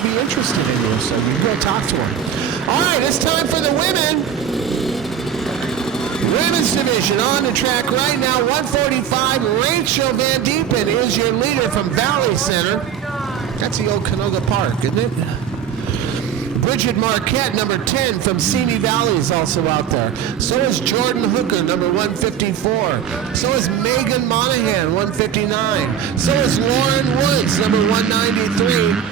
might be interested in you, so you go talk to him. All right, it's time for the women. Women's division on the track right now, 145. Rachel Van Diepen is your leader from Valley Center. That's the old Canoga Park, isn't it? Bridget Marquette, number 10 from Simi Valley, is also out there. So is Jordan Hooker, number 154. So is Megan Monahan, 159. So is Lauren Woods, number 193.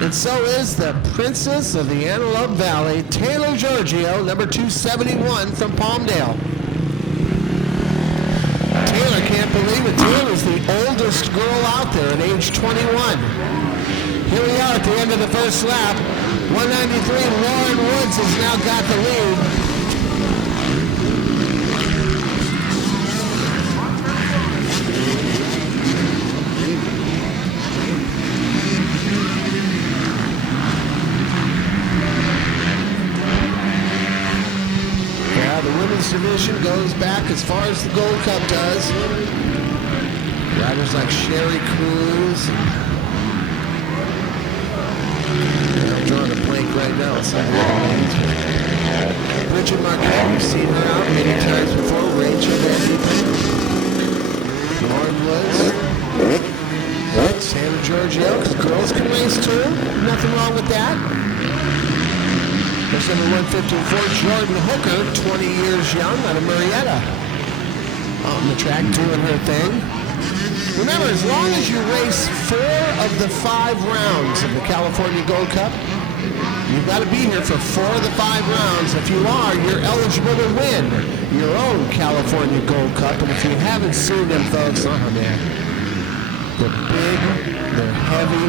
And so is the Princess of the Antelope Valley, Taylor Giorgio, number 271 from Palmdale. Taylor can't believe it. Taylor's the oldest girl out there at age 21. Here we are at the end of the first lap. 193, Lauren Woods has now got the lead. Yeah, the women's division goes back as far as the Gold Cup does. Riders like Sherry Cruz. I'm drawing a blank right now. Bridget Marquette, you've seen her out many times before. Rachel Van Diepen. Lauren Woods. Santa Giorgio, because girls can race too. Nothing wrong with that. There's number 154, Jordan Hooker, 20 years young, out of Marietta. On the track doing her thing. Remember, as long as you race 4 of the 5 rounds of the California Gold Cup, you've got to be here for 4 of the 5 rounds. If you are, you're eligible to win your own California Gold Cup. And if you haven't seen them, folks, oh man, they're big, they're heavy.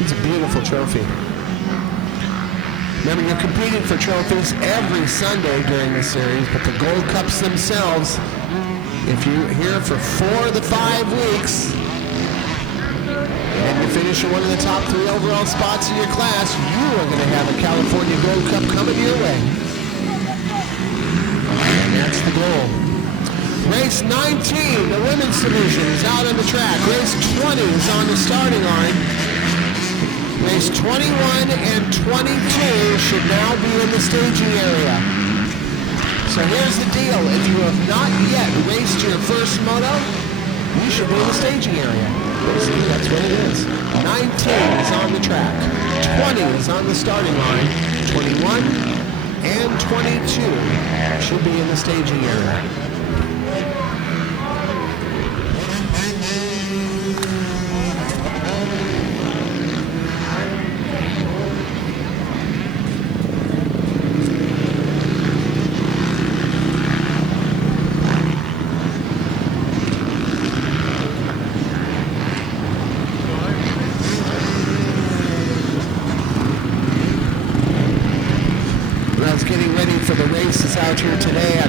It's a beautiful trophy. Remember, you're competing for trophies every Sunday during the series, but the Gold Cups themselves, if you're here for 4 of the 5 weeks, and you finish in one of the top 3 overall spots in your class, you are going to have a California Gold Cup coming your way. And that's the goal. Race 19, the women's division, is out on the track. Race 20 is on the starting line. Race 21 and 22 should now be in the staging area. So here's the deal. If you have not yet raced your first moto, you should be in the staging area. Basically, that's what it is. 19 is on the track. 20 is on the starting line. 21 and 22 should be in the staging area. Out here today, I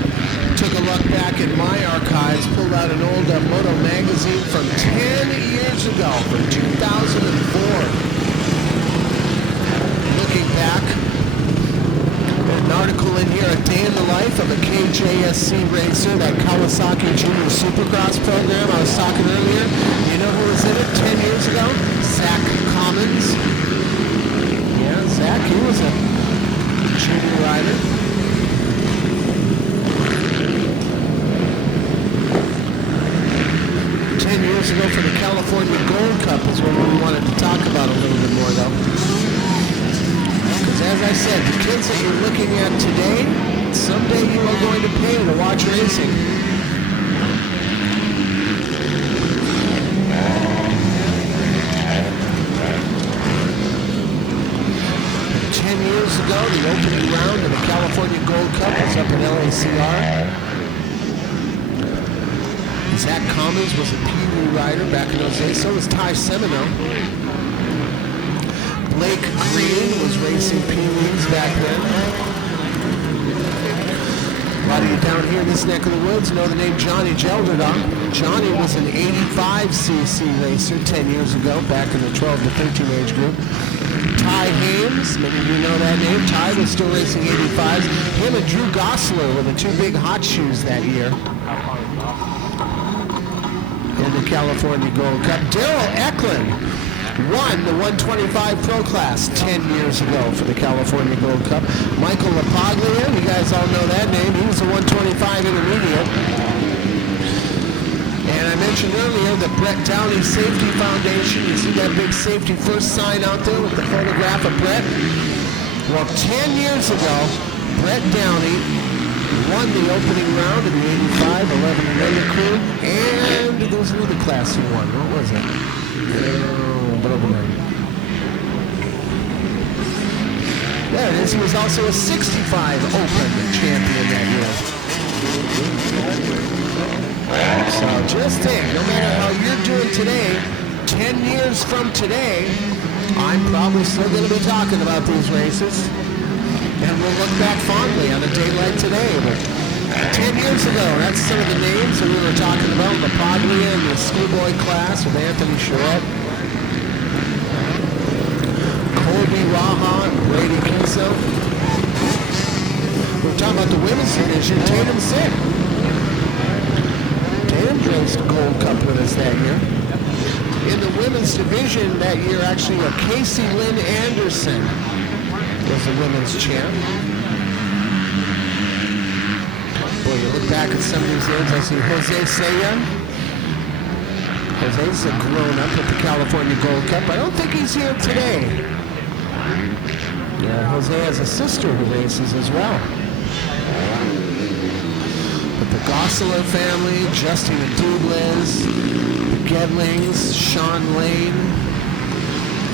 took a look back in my archives, pulled out an old moto magazine from 10 years ago, from 2004. Looking back, an article in here, A Day in the Life of a KJSC racer, that Kawasaki Junior Supercross program I was talking earlier. You know who was in it 10 years ago? Zach Commons. Yeah, Zach, he was a junior rider. 10 years ago for the California Gold Cup is what we wanted to talk about a little bit more, though. Because as I said, the kids that you're looking at today, someday you are going to pay to watch racing. 10 years ago, the opening round of the California Gold Cup was up in LACR. Zach Commons was a Pee Wee rider back in those days. So was Ty Semino. Blake Green was racing Pee Wees back then. A lot of you down here in this neck of the woods know the name Johnny Gelderdock. Johnny was an 85cc racer 10 years ago, back in the 12 to 13 age group. Ty Hames, many of you know that name. Ty was still racing 85s. Him and Drew Gosler were the 2 big hot shoes that year in the California Gold Cup. Daryl Eklund won the 125 Pro Class 10 years ago for the California Gold Cup. Michael LaPaglia, you guys all know that name. He was a 125 intermediate. And I mentioned earlier the Brett Downey Safety Foundation. You see that big safety first sign out there with the photograph of Brett? Well, 10 years ago, Brett Downey won the opening round of the 85, 11 and under crew. And there was another class he won. What was it? There it is. He was also a 65 Open champion that year. So just think, no matter how you're doing today, 10 years from today, I'm probably still going to be talking about these races. And we'll look back fondly on a day like today. But 10 years ago, that's some of the names that we were talking about. LaPaglia and the schoolboy class with Anthony Charette. Colby Raha and Brady Kiso. We're talking about the women's division. Tatum Sick. Tatum raced Gold Cup with us that year. In the women's division that year, actually, Casey Lynn Anderson was the women's champ. Boy, you look back at some of these names. I see Jose Saya. Jose's a grown-up at the California Gold Cup. I don't think he's here today. Yeah, Jose has a sister who races as well. But the Gosseler family, Justina Dubliz, the Gedlings, Sean Lane,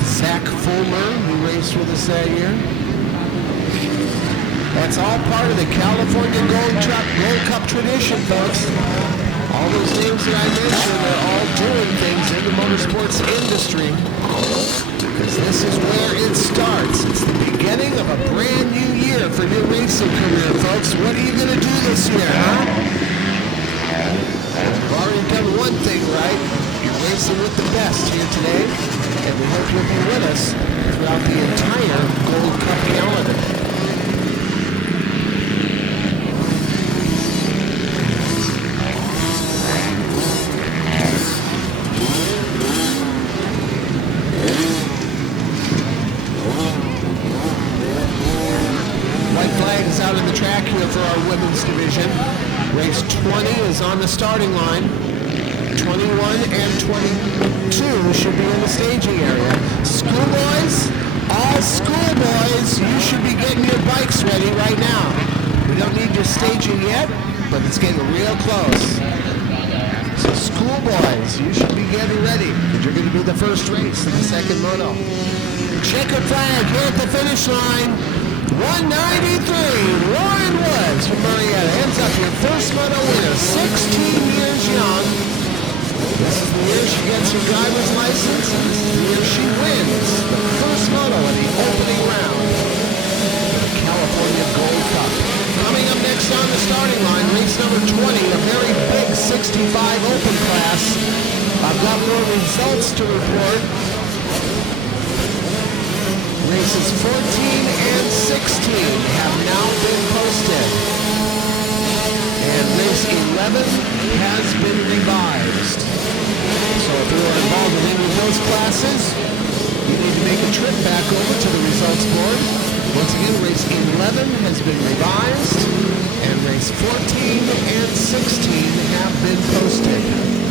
Zach Fulmer, who raced with us that year. That's all part of the California Gold Cup tradition, folks. All those names that I mentioned are all doing things in the motorsports industry. Because this is where it starts. It's the beginning of a brand new year for your racing career, folks. What are you going to do this year, huh? You've already done one thing right. You're racing with the best here today. And we hope you'll be with us throughout the entire Gold Cup calendar. Out in the track here for our women's division. Race 20 is on the starting line. 21 and 22 should be in the staging area. Schoolboys, all schoolboys, you should be getting your bikes ready right now. We don't need your staging yet, but it's getting real close. So schoolboys, you should be getting ready because you're going to be the first race in the second moto. Checkered flag here at the finish line. 193, Warren Woods from Marietta. Hands up, your first moto winner, 16 years young. This is the year she gets her driver's license, and this is the year she wins the first moto in the opening round of the California Gold Cup. Coming up next on the starting line, race number 20, a very big 65 open class. I've got more results to report. Races 14 and 16 have now been posted. And race 11 has been revised. So if you are involved in any of those classes, you need to make a trip back over to the results board. Once again, race 11 has been revised, and race 14 and 16 have been posted.